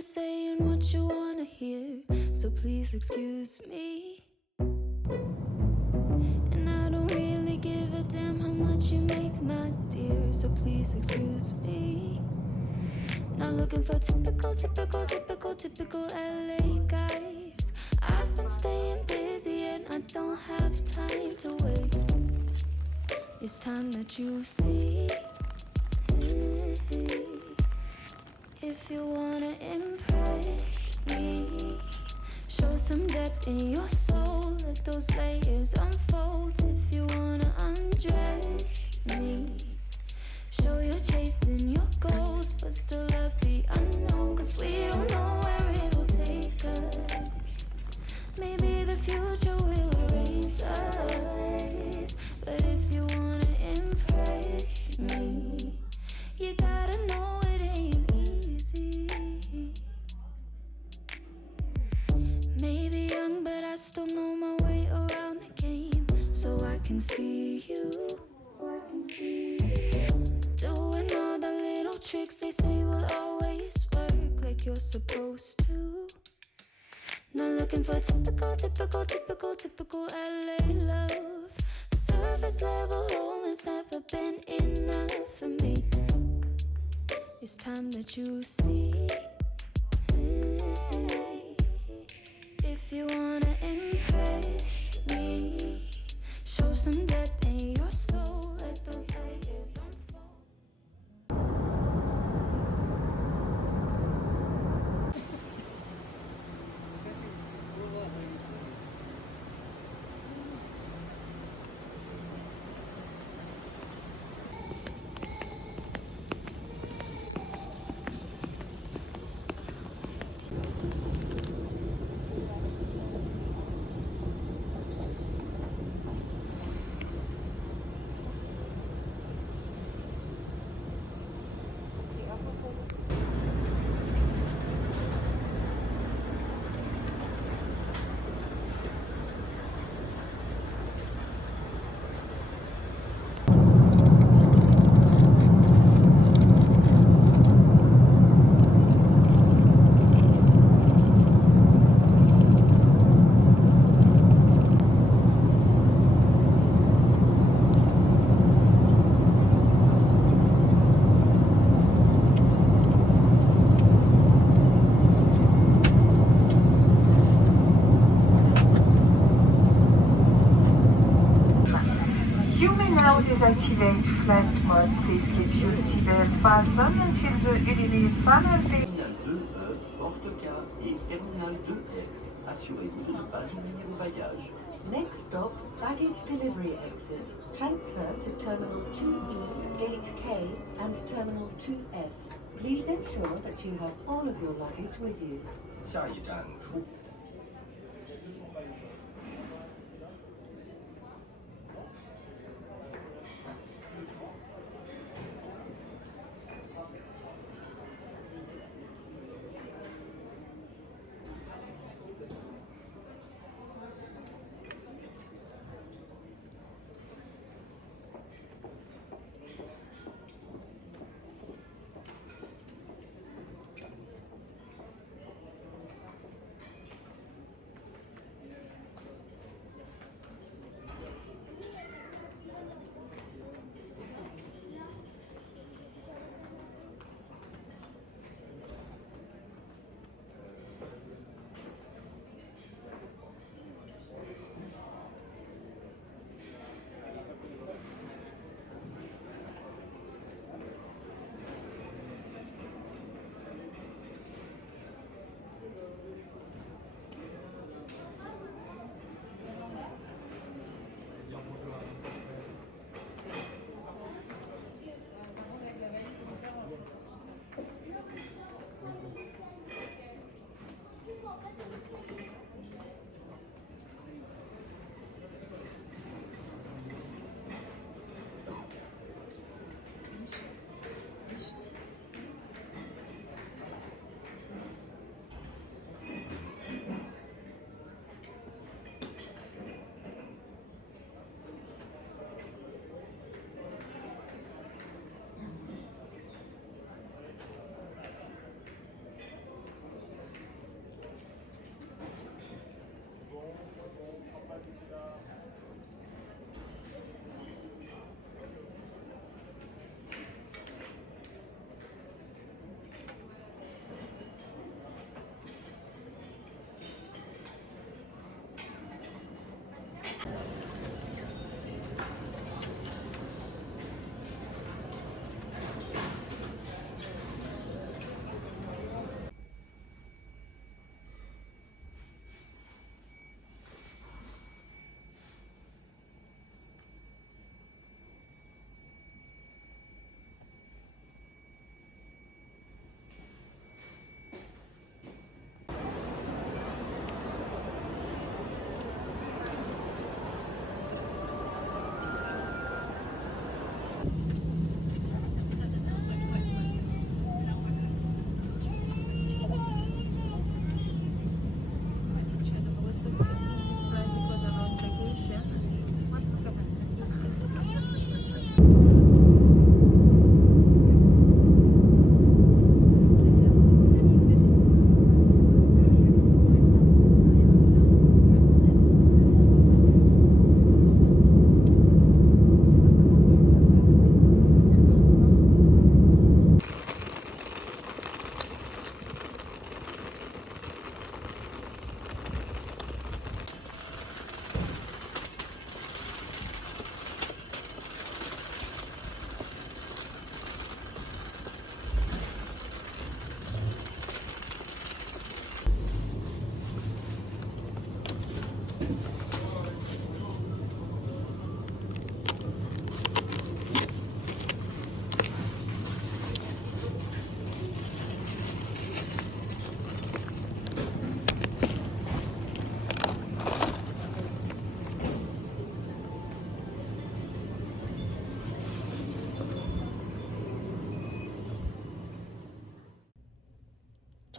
just saying what you wanna hear, so please excuse me. And I don't really give a damn how much you make, my dear, so please excuse me. Not looking for typical LA guys. I've been staying busy and I don't have time to waste. It's time that you see. If you wanna impress me, show some depth in your soul, let those layers unfold. If you wanna undress me, show you're chasing your goals, but still love the unknown. Cause we don't know where it'll take us. Maybe the future will erase us. But if you wanna impress me, you gotta know it ain't easy. Maybe young, but I still know my way around the game, so I can see you doing all the little tricks they say will always work, like you're supposed to. Not looking for typical LA love. Surface level home has never been enough for me. It's time that you see. If you wanna impress me, show some depth in your soul, let those layers unfold. You may now deactivate flight mode. Please keep your seatbelt fastened until the LED panel. Terminal 2E, porte-cas et Terminal 2F. Assurez-vous de ne pas oublier vos bagages. Next stop, baggage delivery exit. Transfer to Terminal 2E, Gate K and Terminal 2F. Please ensure that you have all of your luggage with you. 下一站出。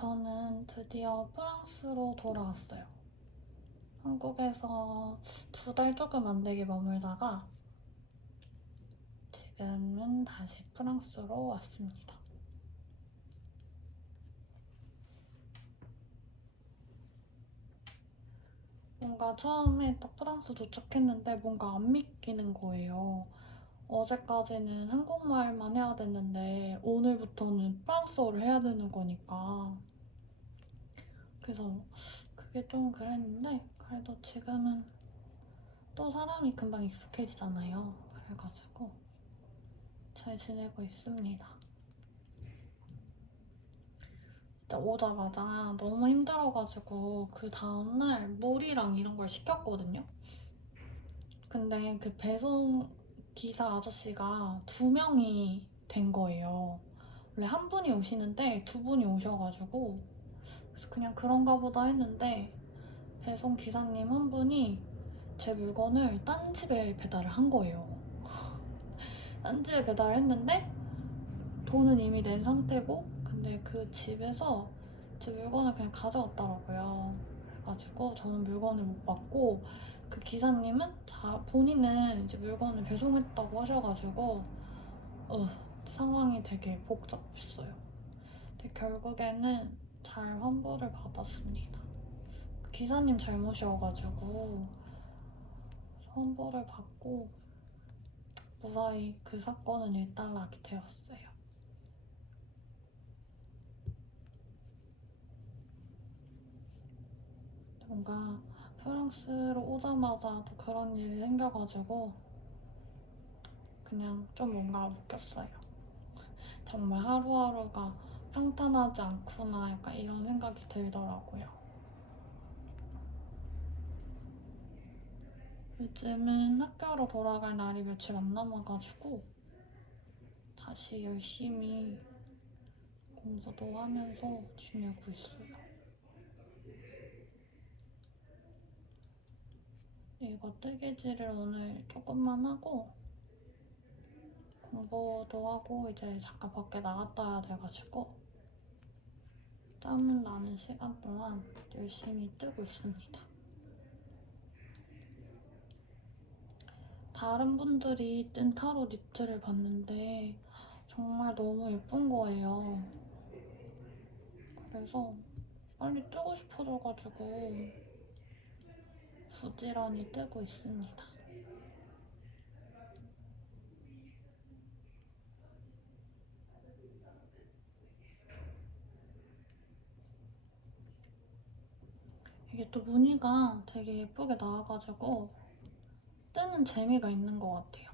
저는 드디어 프랑스로 돌아왔어요. 한국에서 2달 조금 안 되게 머물다가 지금은 다시 프랑스로 왔습니다. 뭔가 처음에 딱 프랑스 도착했는데 뭔가 안 믿기는 거예요. 어제까지는 한국말만 해야 됐는데 오늘부터는 프랑스어를 해야 되는 거니까. 그래서 그게 좀 그랬는데 그래도 지금은 또 사람이 금방 익숙해지잖아요. 그래가지고 잘 지내고 있습니다. 진짜 오자마자 너무 힘들어가지고 그 다음날 물이랑 이런 걸 시켰거든요. 근데 그 배송 기사 아저씨가 2명이 된 거예요. 원래 한 분이 오시는데 2분이 오셔가지고 그래서 그냥 그런가 보다 했는데 배송 기사님 한 분이 제 물건을 딴 집에 배달을 한 거예요. 딴 집에 배달을 했는데 돈은 이미 낸 상태고 근데 그 집에서 제 물건을 그냥 가져갔더라고요. 그래가지고 저는 물건을 못 받고 그 기사님은 본인은 이제 물건을 배송했다고 하셔가지고 상황이 되게 복잡했어요. 근데 결국에는 잘 환불을 받았습니다. 그 기사님 잘못이어가지고 환불을 받고 무사히 그 사건은 일단락이 되었어요. 뭔가 프랑스로 오자마자 또 그런 일이 생겨가지고 그냥 좀 뭔가 웃겼어요. 정말 하루하루가 평탄하지 않구나 약간 이런 생각이 들더라고요. 요즘은 학교로 돌아갈 날이 며칠 안 남아가지고 다시 열심히 공부도 하면서 지내고 있어요. 이거 뜨개질을 오늘 조금만 하고 공부도 하고 이제 잠깐 밖에 나갔다 와야 돼가지고 땀 나는 시간 동안 열심히 뜨고 있습니다. 다른 분들이 뜬 타로 니트를 봤는데 정말 너무 예쁜 거예요. 그래서 빨리 뜨고 싶어져가지고 부지런히 뜨고 있습니다. 이게 또 무늬가 되게 예쁘게 나와가지고 뜨는 재미가 있는 것 같아요.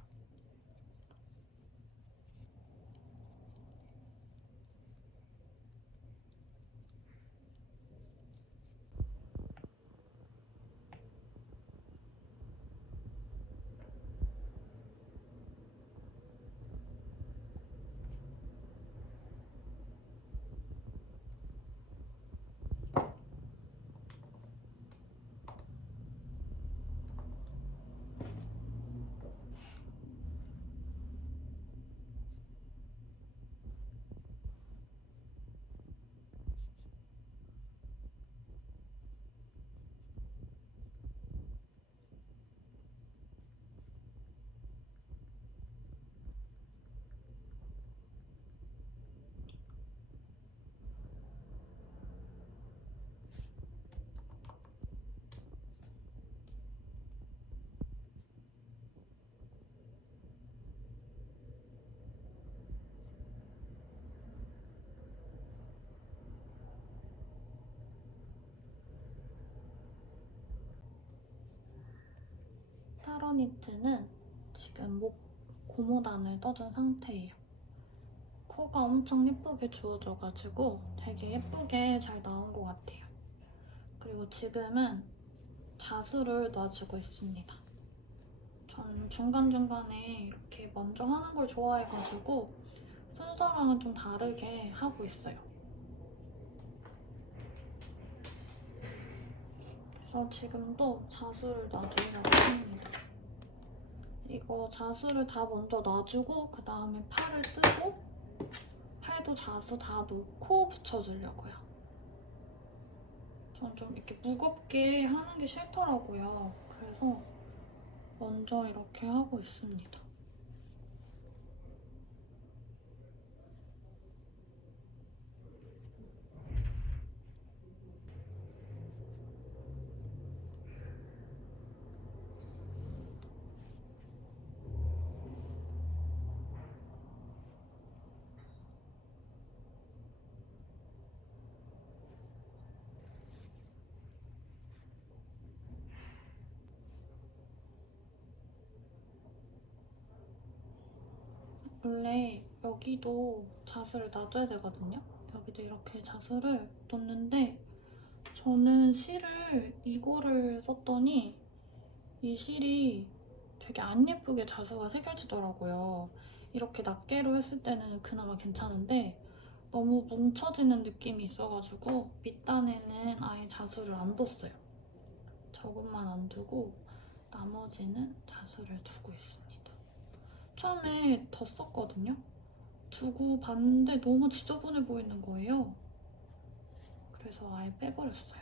타로 니트는 지금 목 고무단을 떠준 상태예요. 코가 엄청 예쁘게 주워져가지고 되게 예쁘게 잘 나온 것 같아요. 그리고 지금은 자수를 놔주고 있습니다. 전 중간중간에 이렇게 먼저 하는 걸 좋아해가지고 순서랑은 좀 다르게 하고 있어요. 그래서 지금도 자수를 놔주려고 합니다. 이거 자수를 다 먼저 놔주고 그 다음에 팔을 뜨고 팔도 자수 다 놓고 붙여주려고요. 전 좀 이렇게 무겁게 하는 게 싫더라고요. 그래서 먼저 이렇게 하고 있습니다. 원래 여기도 잣을 놔줘야 되거든요. 여기도 이렇게 잣을 놓는데 저는 실을 이거를 썼더니 이 실이 되게 안 예쁘게 자수가 새겨지더라고요. 이렇게 낱개로 했을 때는 그나마 괜찮은데 너무 뭉쳐지는 느낌이 있어가지고 밑단에는 아예 자수를 안 뒀어요. 저것만 안 두고 나머지는 자수를 두고 있습니다. 처음에 뒀었거든요. 두고 봤는데 너무 지저분해 보이는 거예요. 그래서 아예 빼버렸어요.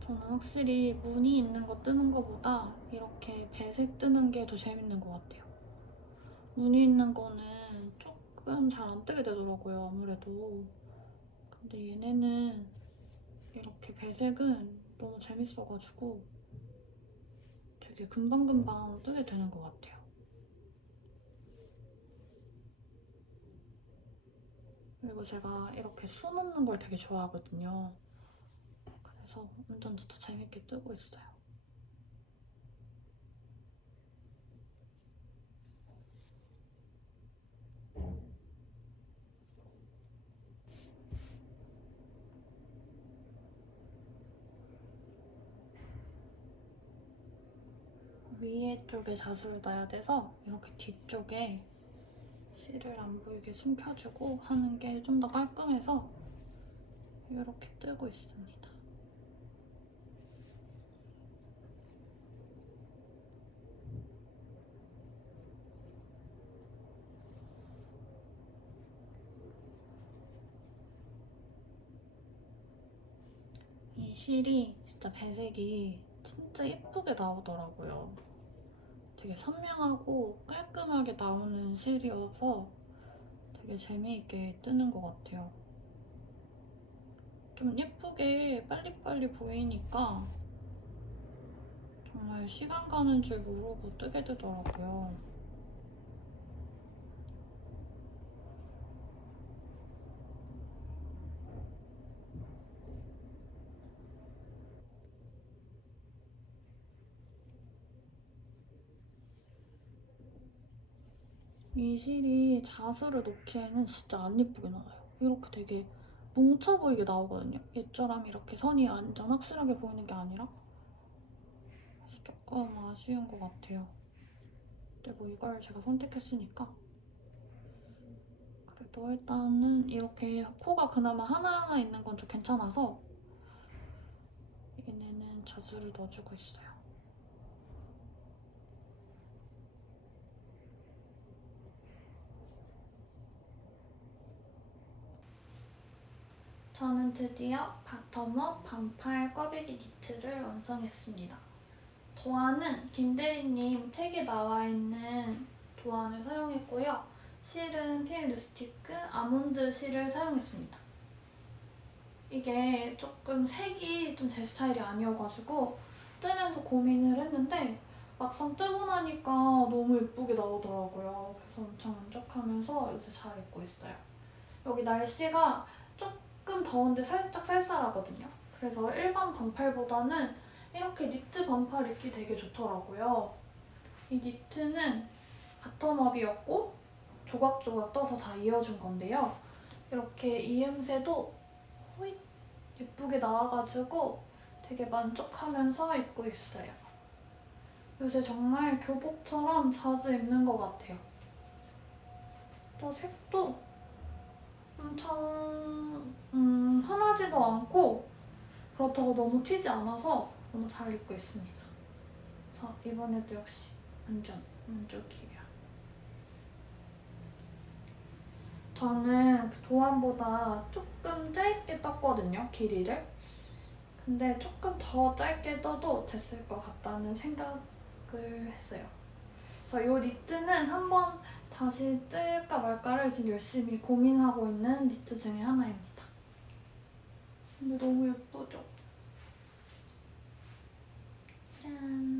저는 확실히 무늬 있는 거 뜨는 거보다 이렇게 배색 뜨는 게 더 재밌는 것 같아요. 무늬 있는 거는 조금 잘 안 뜨게 되더라고요, 아무래도. 근데 얘네는 이렇게 배색은 너무 재밌어가지고 되게 금방금방 뜨게 되는 것 같아요. 그리고 제가 이렇게 수 놓는 걸 되게 좋아하거든요. 그래서 완전 진짜 재밌게 뜨고 있어요. 위에 쪽에 잣을 놔야 돼서 이렇게 뒤쪽에 실을 안 보이게 숨겨주고 하는 게 좀 더 깔끔해서 이렇게 뜨고 있습니다. 이 실이 진짜 배색이 진짜 예쁘게 나오더라고요. 되게 선명하고 깔끔하게 나오는 실이어서 되게 재미있게 뜨는 것 같아요. 좀 예쁘게 빨리빨리 보이니까 정말 시간 가는 줄 모르고 뜨게 되더라고요. 이 실이 자수를 놓기에는 진짜 안 예쁘게 나와요. 이렇게 되게 뭉쳐 보이게 나오거든요. 얘처럼 이렇게 선이 완전 확실하게 보이는 게 아니라. 그래서 조금 아쉬운 것 같아요. 근데 뭐 이걸 제가 선택했으니까. 그래도 일단은 이렇게 코가 그나마 하나하나 있는 건 좀 괜찮아서 얘네는 자수를 넣어주고 있어요. 저는 드디어 바텀업 반팔 꽈배기 니트를 완성했습니다. 도안은 김대리님 책에 나와있는 도안을 사용했고요. 실은 필 르스티크 아몬드 실을 사용했습니다. 이게 조금 색이 좀 제 스타일이 아니어가지고 뜨면서 고민을 했는데 막상 뜨고 나니까 너무 예쁘게 나오더라고요. 그래서 엄청 만족하면서 요새 잘 입고 있어요. 여기 날씨가 조금 더운데 살짝 쌀쌀하거든요. 그래서 일반 반팔보다는 이렇게 니트 반팔 입기 되게 좋더라고요. 이 니트는 바텀업이었고 조각조각 떠서 다 이어준 건데요. 이렇게 이음새도 호잇 예쁘게 나와가지고 되게 만족하면서 입고 있어요. 요새 정말 교복처럼 자주 입는 것 같아요. 또 색도 엄청 흔하지도 않고 그렇다고 너무 튀지 않아서 너무 잘 입고 있습니다. 그래서 이번에도 역시 완전 만족이에요. 저는 그 도안보다 조금 짧게 떴거든요, 길이를. 근데 조금 더 짧게 떠도 됐을 것 같다는 생각을 했어요. 그래서 이 니트는 한번 다시 뜰까 말까를 지금 열심히 고민하고 있는 니트 중에 하나입니다. 근데 너무 예쁘죠? 짠!